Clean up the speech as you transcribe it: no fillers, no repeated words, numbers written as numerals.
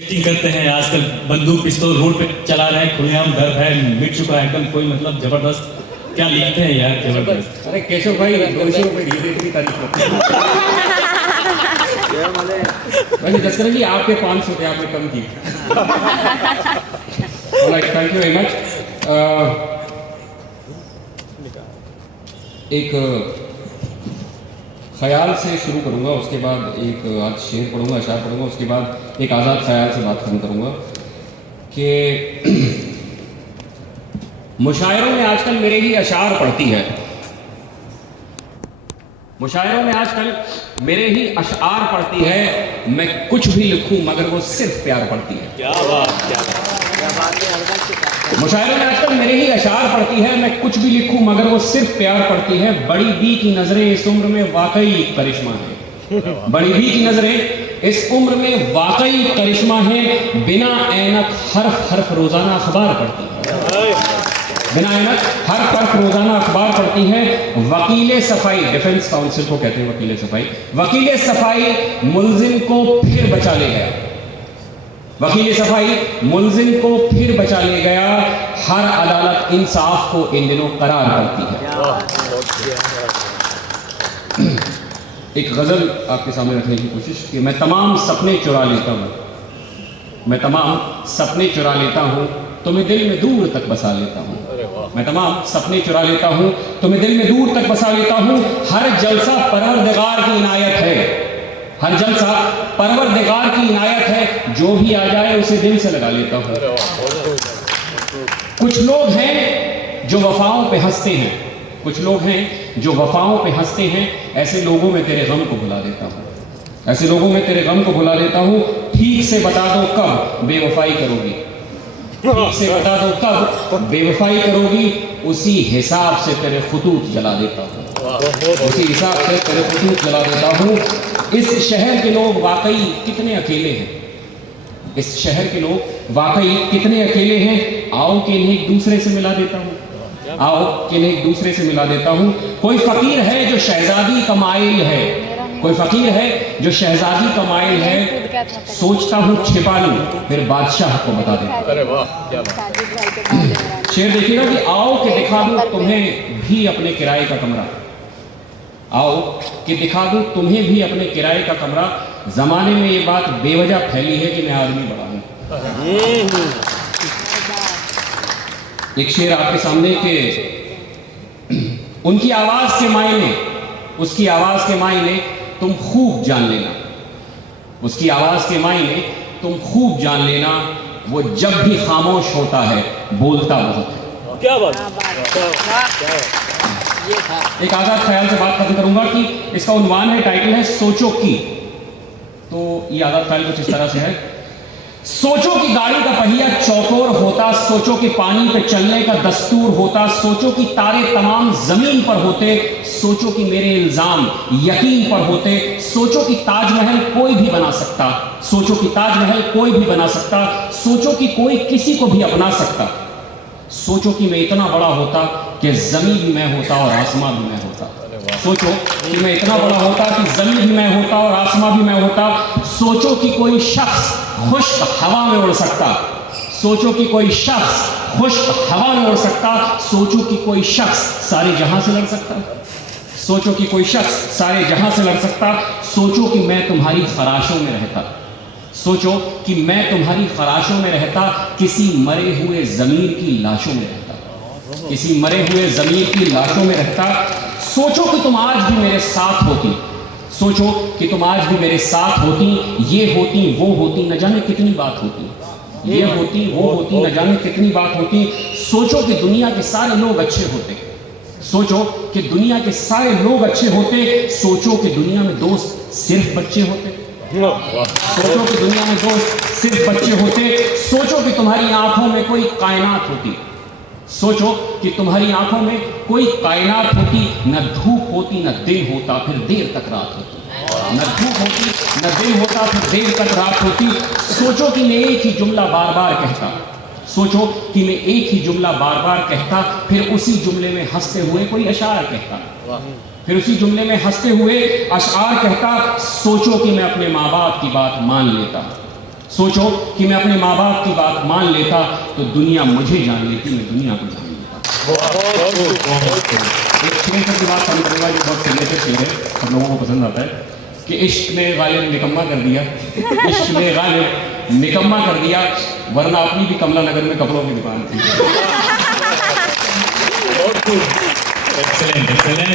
करते हैं आजकल बंदूक पिस्तौल रोड पे चला रहे हैं, खुलेआम दर्द है, मिट चुका है एकदम, कोई मतलब जबरदस्त क्या लिखते हैं यार, जबरदस्त। अरे केशव भाई 200 रुपए दिए थे, इतनी तारीफ करते हैं। वैसे जसकरण जी आपके 500 थे, आपने कम की। Thank you very much. एक ख्याल से शुरू करूंगा, उसके बाद एक आज शेर पढ़ूंगा, अशार पढ़ूंगा, उसके बाद एक आज़ाद ख्याल से बात खत्म करूंगा कि मुशायरों में आजकल मेरे ही अशार पढ़ती है, मुशायरों में आजकल मेरे ही अशार पढ़ती है, मैं कुछ भी लिखूं मगर वो सिर्फ प्यार पढ़ती है। क्या बात, क्या बात। मुशायरों में आजकल मेरे ही अशार पढ़ती है, मैं कुछ भी लिखूं मगर वो सिर्फ प्यार पढ़ती है। बड़ी बी की नजरें इस उम्र में वाकई करिश्मा है, बड़ी बी की नजरें इस उम्र में वाकई करिश्मा है। बिना ऐनक हर्फ हर्फ रोजाना अखबार पढ़ती है, बिना ऐनक हर हर्फ रोजाना अखबार पढ़ती है। वकील सफाई, डिफेंस काउंसिल को कहते हैं वकील सफाई, वकील सफाई मुलजिम को फिर बचा ले गया, वकील सफाई मुलजिम को फिर बचा ले गया। हर अदालत इंसाफ को इन दिनों करार करती है। एक गजल आपके सामने रखने की कोशिश कि मैं तमाम सपने चुरा लेता हूं, मैं तमाम सपने चुरा लेता हूं, तुम्हें दिल में दूर तक बसा लेता हूं, मैं तमाम सपने चुरा लेता हूं, तुम्हें दिल में दूर तक बसा लेता हूं। हर जलसा परवरदिगार की इनायत है, हर जलसा परवरदिगार की इनायत है, जो भी आ जाए उसे दिल से लगा लेता हूं। कुछ लोग हैं जो वफाओं पे हंसते हैं, कुछ लोग हैं जो वफाओं पे हंसते हैं, ऐसे लोगों में तेरे गम को भुला देता हूं, ऐसे लोगों में तेरे गम को भुला देता हूं। ठीक से बता दो कब बेवफाई करोगी, ठीक से बता दो कब बेवफाई करोगी, उसी हिसाब से तेरे खुतूत जला देता हूं, उसी हिसाब से तेरे खुतूत जला देता हूं। इस शहर के लोग वाकई कितने अकेले हैं, इस शहर के लोग वाकई कितने अकेले हैं। आओ कि इन्हें एक दूसरे से मिला देता हूं, आओ कि इन्हें एक दूसरे से मिला देता हूं। कोई फकीर है जो शहजादी का माइल है, कोई फकीर है जो शहजादी का माइल है, सोचता हूं छिपा लूं फिर बादशाह को बता देता। अरे वाह, क्या बात। शेर देखिएगा कि आओ कि दिखा दूं तुम्हें भी अपने किराए का कमरा, आओ कि दिखा दूं तुम्हें भी अपने किराए का कमरा। जमाने में ये बात बेवजह फैली है कि मैं आदमी बड़ा हूं। एक शेर आपके सामने के उनकी आवाज के मायने, उसकी आवाज के मायने तुम खूब जान लेना, उसकी आवाज के मायने तुम खूब जान लेना। वो जब भी खामोश होता है बोलता बहुत है। क्या बात। एक आजाद ख्याल से बात खत्म करूंगा कि इसका उन्वान है, टाइटल है सोचो की। तो ये आजाद ख्याल कुछ इस तरह से है। सोचो कि गाड़ी का पहिया चौकोर होता, सोचो कि पानी पे चलने का दस्तूर होता, सोचो कि तारे तमाम जमीन पर होते, सोचो कि मेरे इल्जाम यकीन पर होते, सोचो कि ताजमहल कोई भी बना सकता, सोचो कि ताजमहल कोई भी बना सकता, सोचो कि कोई किसी को भी अपना सकता, सोचो कि मैं इतना बड़ा होता कि जमीन भी मैं होता और आसमां भी मैं होता, सोचो कि मैं इतना बड़ा होता कि जमीन भी मैं होता और आसमां भी मैं होता। सोचो कि कोई शख्स खुश्क हवा में उड़ सकता, सोचो कि कोई शख्स खुश्क हवा में उड़ सकता, सोचो कि कोई शख्स सारे जहां से लड़ सकता, सोचो कि कोई शख्स सारे जहां से लड़ सकता। सोचो कि मैं तुम्हारी खराशों में रहता, सोचो कि मैं तुम्हारी खराशों में रहता, किसी मरे हुए जमीर की लाशों में रहता, किसी मरे हुए जमीर की लाशों में रहता। सोचो कि तुम आज भी मेरे साथ होती, सोचो कि तुम आज भी मेरे साथ होती, ये होती वो होती न जाने कितनी बात होती, ये होती वो होती न जाने कितनी बात होती। सोचो कि दुनिया के सारे लोग अच्छे होते, सोचो कि दुनिया के सारे लोग अच्छे होते, सोचो कि दुनिया में दोस्त सिर्फ बच्चे होते, सोचो कि दुनिया में दोस्त सिर्फ बच्चे होते। सोचो कि तुम्हारी आंखों में कोई कायनात होती, सोचो कि तुम्हारी आंखों में कोई कायनात होती, न धूप होती न दिन होता फिर देर तक रात होती, न धूप होती न दिन होता फिर देर तक रात होती। सोचो कि मैं एक ही जुमला बार बार कहता, सोचो कि मैं एक ही जुमला बार बार कहता, फिर उसी जुमले में हंसते हुए कोई अशार कहता, फिर उसी जुमले में हंसते हुए अशार कहता। सोचो कि मैं अपने माँ बाप की बात मान लेता, सोचो कि मैं अपने माँ बाप की बात मान लेता तो दुनिया मुझे जान लेती, मैं दुनिया को जान लेता। एक शेर की बात समझ करूँगा जो बहुत सिग्नेचर शेर है, सब लोगों को पसंद आता है कि इश्क ने गालिब निकम्मा कर दिया, इश्क ने गालिब निकम्मा कर दिया, वरना अपनी भी कमला नगर में कपड़ों की दुकान थी। Excellent excellent.